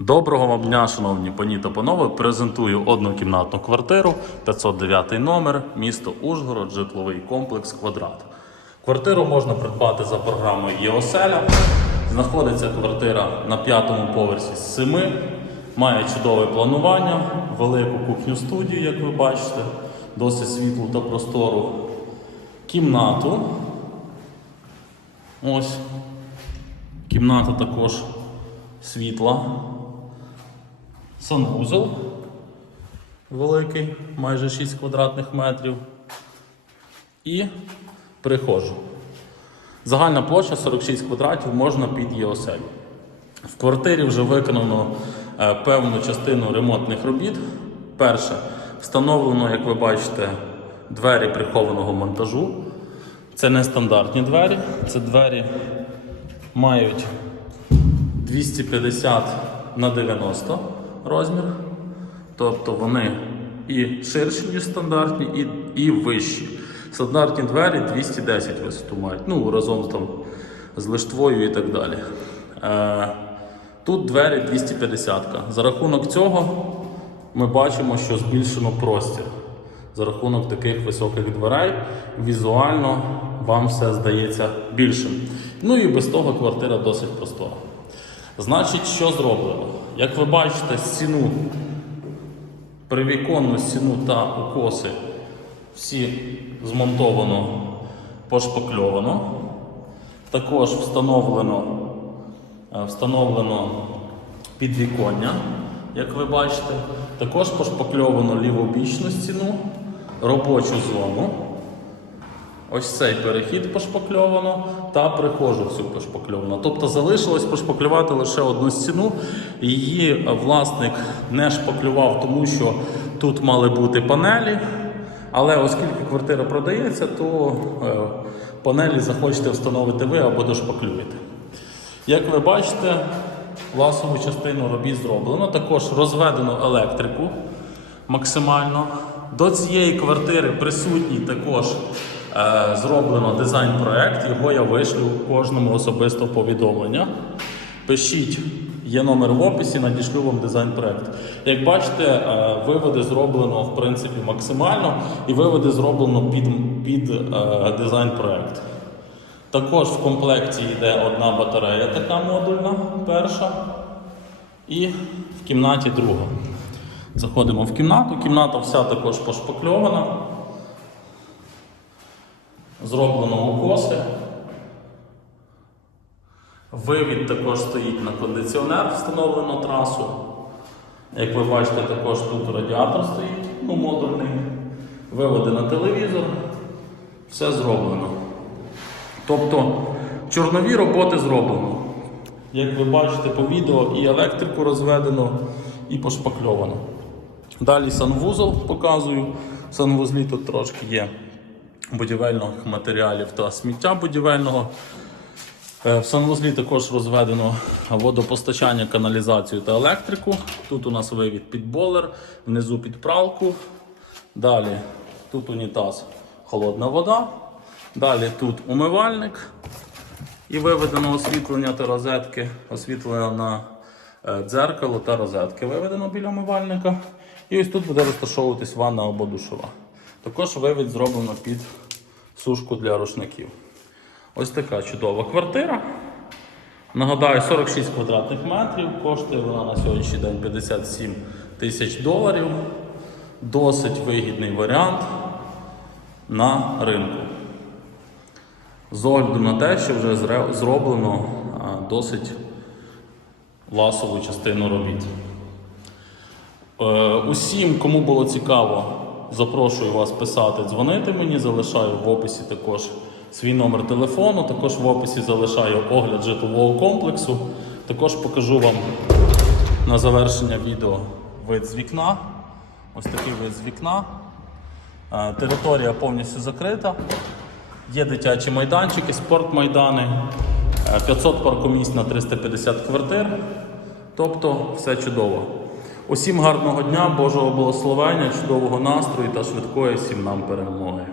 Доброго вам дня, шановні пані та панове. Презентую однокімнатну квартиру, 509 номер, місто Ужгород, житловий комплекс Квадрат. Квартиру можна придбати за програмою ЄОСЕЛЯ. Знаходиться квартира на п'ятому поверсі з семи. Має чудове планування, велику кухню студію, як ви бачите, досить світлу та простору. Кімнату. Ось. Кімната також світла. Санвузол великий, майже 6 квадратних метрів. І прихожу. Загальна площа 46 квадратів можна під ЄОСЕЛь. В квартирі вже виконано е, певну частину ремонтних робіт. Перше, встановлено, як ви бачите, двері прихованого монтажу. Це не стандартні двері, це двері мають 250 на 90 розмір. Тобто вони і ширші, ніж стандартні, і, і вищі. Стандартні двері 210 висоту мають, ну разом там, з лиштвою і так далі. Е, тут двері 250. За рахунок цього ми бачимо, що збільшено простір. За рахунок таких високих дверей візуально вам все здається більшим. Ну і без того квартира досить простора. Значить, що зроблено? Як ви бачите, стіну, привіконну стіну та укоси всі змонтовано, пошпакльовано. Також встановлено, е, встановлено підвіконня, як ви бачите. Також пошпакльовано лівобічну стіну, робочу зону. Ось цей перехід пошпакльовано та прихожу всю пошпакльовано. Тобто залишилось пошпаклювати лише одну стіну. Її власник не шпаклював, тому що тут мали бути панелі. Але оскільки квартира продається, то е, панелі захочете встановити ви або дошпаклюєте. Як ви бачите, власову частину робіт зроблено. Також розведено електрику максимально. До цієї квартири присутній також зроблено дизайн-проект. Його я вишлю кожному особисто повідомлення. Пишіть, є номер в описі, надішлю вам дизайн-проект. Як бачите, е, виводи зроблено в принципі максимально, і виводи зроблено під, під е, дизайн-проект. Також в комплекті йде одна батарея, така модульна, перша, і в кімнаті друга. Заходимо в кімнату. Кімната вся також пошпакльована. Зроблено укоси. Вивід також стоїть на кондиціонер, встановлено трасу. Як ви бачите, також тут радіатор стоїть, ну, модульний. Виводи на телевізор. Все зроблено. Тобто чорнові роботи зроблено. Як ви бачите по відео, і електрику розведено, і пошпакльовано. Далі санвузол показую. Санвузлі тут трошки є будівельних матеріалів та сміття будівельного. Е, В санвузлі також розведено водопостачання, каналізацію та електрику. Тут у нас вивід під болер, внизу під пралку. Далі тут унітаз, холодна вода. Далі тут умивальник і виведено освітлення та розетки, освітлення на е, дзеркало та розетки виведено біля умивальника. І ось тут буде розташовуватись ванна або душова. Також вивід зроблено під сушку для рушників. Ось така чудова квартира. Нагадаю, 46 квадратних метрів. Коштує вона на сьогоднішній день 57 тисяч доларів. Досить вигідний варіант на ринку. З огляду на те, що вже зроблено досить ласову частину робіт. Е, Усім, кому було цікаво, запрошую вас писати, дзвонити мені. Залишаю в описі також свій номер телефону. Також в описі залишаю огляд житлового комплексу. Також покажу вам на завершення відео вид з вікна. Ось такий вид з вікна. Е, Територія повністю закрита. Є дитячі майданчики, спортмайдани, е, 500 паркомісць на 350 квартир. Тобто все чудово. Усім гарного дня, Божого благословення, чудового настрою та швидкої всім нам перемоги.